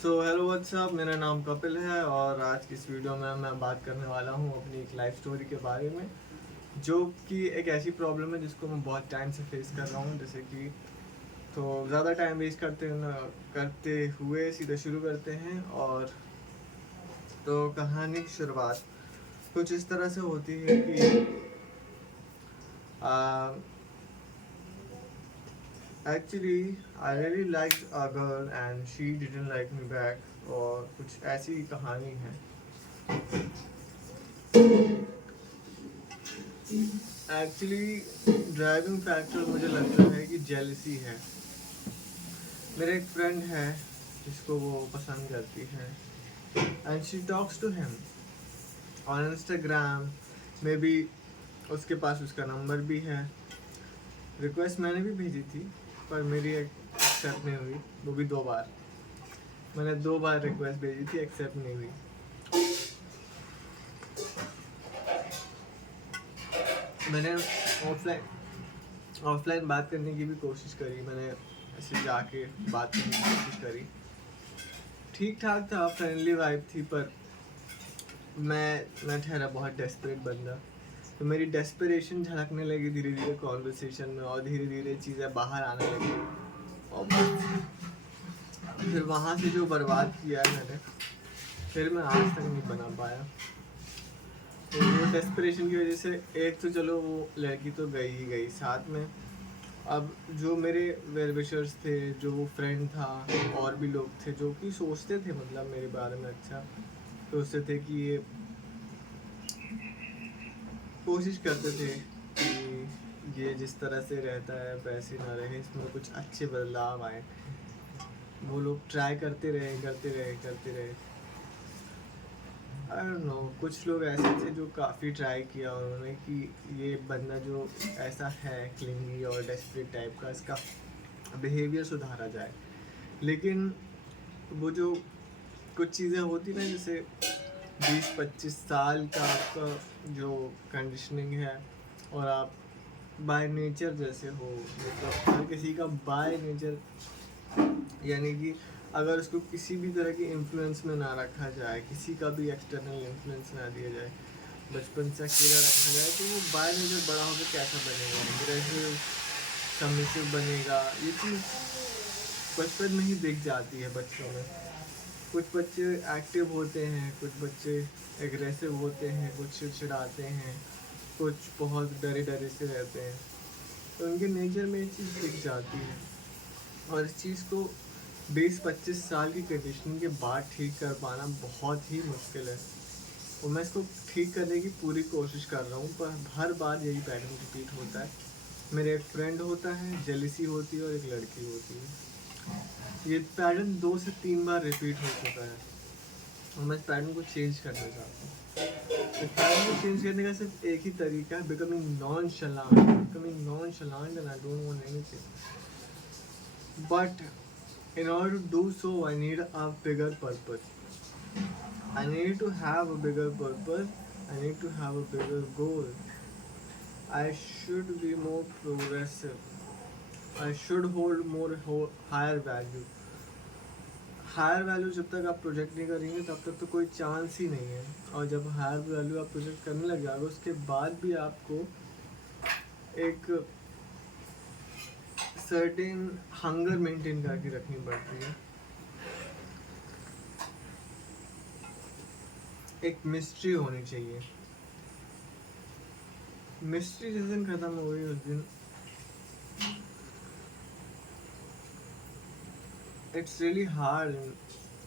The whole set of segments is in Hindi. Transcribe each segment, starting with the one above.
हेलो व्हाट्सअप, मेरा नाम कपिल है और आज की इस वीडियो में मैं बात करने वाला हूँ अपनी एक लाइफ स्टोरी के बारे में, जो कि एक ऐसी प्रॉब्लम है जिसको मैं बहुत टाइम से फेस कर रहा हूँ। जैसे कि तो ज़्यादा टाइम वेस्ट करते हुए सीधे शुरू करते हैं। और तो कहानी की शुरुआत कुछ इस तरह से होती है कि actually I really like a girl and she didn't like me back, और कुछ ऐसी कहानी है। एक्चुअली ड्राइविंग फैक्टर मुझे लगता है कि जेलसी है। मेरा एक फ्रेंड है जिसको वो पसंद करती है and she talks to him on Instagram. Maybe उसके पास उसका नंबर भी है। रिक्वेस्ट मैंने भी भेजी थी पर मेरी एक्सेप्ट नहीं हुई, वो भी 2 बार। मैंने 2 बार रिक्वेस्ट भेजी थी, एक्सेप्ट नहीं हुई। मैंने ऑफलाइन बात करने की भी कोशिश करी, मैंने ऐसे जाके बात करने की कोशिश करी। ठीक ठाक था, फ्रेंडली वाइब थी, पर मैं ठहरा बहुत डेस्परेट बंदा। तो मेरी डेस्परेशन झलकने लगी धीरे धीरे कॉन्वर्सेशन में, और धीरे धीरे चीज़ें बाहर आने लगी। और फिर वहाँ से जो बर्बाद किया है मैंने, फिर मैं आज तक नहीं बना पाया। तो वो डेस्परेशन की वजह से एक तो चलो वो लड़की तो गई ही गई, साथ में अब जो मेरे वेल विशर्स थे, जो वो फ्रेंड था, और भी लोग थे जो कि सोचते थे मतलब मेरे बारे में अच्छा, सोचते थे कि ये कोशिश करते थे कि ये जिस तरह से रहता है वैसे ना रहे, इसमें कुछ अच्छे बदलाव आए। वो लोग ट्राई करते रहे। आई डोंट नो, कुछ लोग ऐसे थे जो काफ़ी ट्राई किया उन्होंने कि ये बंदा जो ऐसा है क्लिंगी और डेस्परेट टाइप का, इसका बिहेवियर सुधारा जाए। लेकिन वो जो कुछ चीज़ें होती ना, जैसे 20-25 साल का आपका जो कंडीशनिंग है, और आप बाय नेचर जैसे हो, मतलब हर किसी का बाय नेचर, यानी कि अगर उसको किसी भी तरह की इन्फ्लुएंस में ना रखा जाए, किसी का भी एक्सटर्नल इन्फ्लुएंस ना दिया जाए, बचपन से अकेला रखा जाए, तो वो बाय नेचर बड़ा होकर कैसा बनेगा, अग्रेसिव सबमिसिव बनेगा। ये चीज़ बचपन में ही दिख जाती है बच्चों में। कुछ बच्चे एक्टिव होते हैं, कुछ बच्चे एग्रेसिव होते हैं, कुछ चिड़चिड़ाते हैं, कुछ बहुत डरे डरे से रहते हैं। तो उनके नेचर में ये चीज़ दिख जाती है, और इस चीज़ को 20-25 साल की कंडीशनिंग के बाद ठीक कर पाना बहुत ही मुश्किल है। और मैं इसको ठीक करने की पूरी कोशिश कर रहा हूँ, पर हर बार यही पैटर्न रिपीट होता है। मेरे एक फ्रेंड होता है, जेलिसी होती है, और एक लड़की होती है। ये पैटर्न 2 से 3 बार रिपीट हो चुका है, और मैं इस पैटर्न को चेंज करना चाहता हूँ। इस पैटर्न को चेंज करने का सिर्फ एक ही तरीका है, becoming nonchalant and I don't want anything. But in order to do so, I need a bigger purpose. I need to have a bigger purpose. I need to have a bigger goal. I should be more progressive. I should hold higher value. Higher value जब तक आप प्रोजेक्ट नहीं करेंगे तब तक तो कोई चांस ही नहीं है। और जब हायर वैल्यू आप प्रोजेक्ट करने लग जाओगे, उसके बाद भी आपको एक सर्टेन हंगर मेंटेन करके रखनी पड़ती है। एक मिस्ट्री होनी चाहिए। मिस्ट्री जिस दिन खत्म हो गई, उस दिन it's really hard in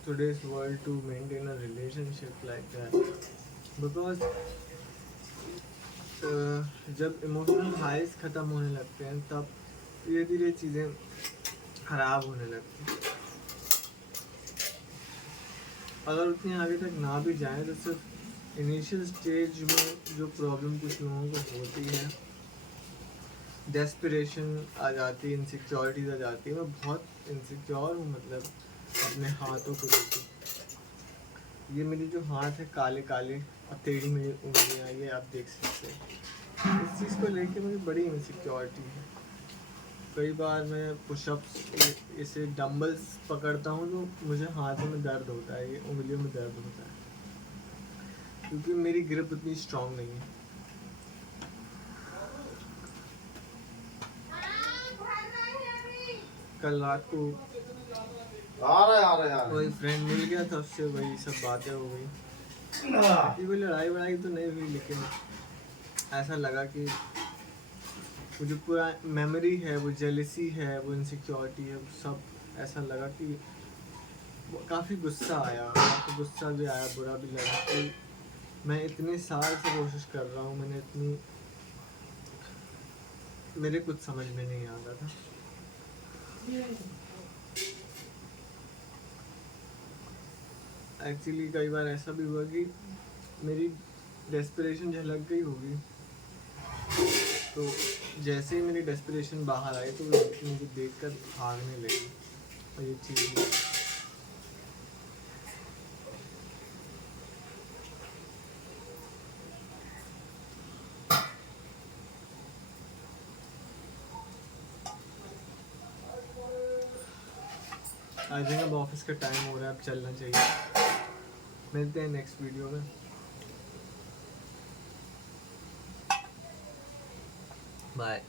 today's world to maintain a relationship like that, because जब इमोशनल हाइज ख़त्म होने लगते हैं तब धीरे धीरे चीज़ें ख़राब होने लगती हैं। अगर उतनी आगे तक ना भी जाएं तो सिर्फ इनिशियल स्टेज में जो प्रॉब्लम कुछ लोगों को होती है, डेस्परेशन आ जाती है, इनसिक्योरिटीज आ जाती है। मैं बहुत इनसिक्योर हूँ, मतलब अपने हाथों को लेकर। ये मेरी जो हाथ है काले काले और टेढ़ी मेरी उंगलियाँ, ये आप देख सकते हैं। इस चीज़ को लेके मुझे बड़ी इनसिक्योरिटी है। कई बार मैं पुशअप्स इसे डंबल्स पकड़ता हूँ तो मुझे हाथों में दर्द होता है, ये उंगलियों में दर्द होता है, क्योंकि मेरी ग्रिप उतनी स्ट्रांग नहीं है। कल रात को कोई फ्रेंड मिल गया था, उससे वही सब बातें हो गई। कोई लड़ाई वड़ाई तो नहीं हुई, लेकिन ऐसा लगा कि वो जो पूरा मेमोरी है, वो जेलसी है, वो इनसिक्योरिटी है, वो सब ऐसा लगा कि काफ़ी गुस्सा आया, काफ़ी गुस्सा भी आया, बुरा भी लगा कि मैं इतने साल से कोशिश कर रहा हूँ, मेरे कुछ समझ में नहीं आ रहा था। एक्चुअली कई बार ऐसा भी हुआ कि मेरी डेस्परेशन झलक गई होगी, तो जैसे ही मेरी डेस्परेशन बाहर आई तो वो मुझे देखकर भागने लगी, और ये चीज़ आई थिंक अब ऑफिस का टाइम हो रहा है, अब चलना चाहिए। मिलते हैं नेक्स्ट वीडियो में। बाय।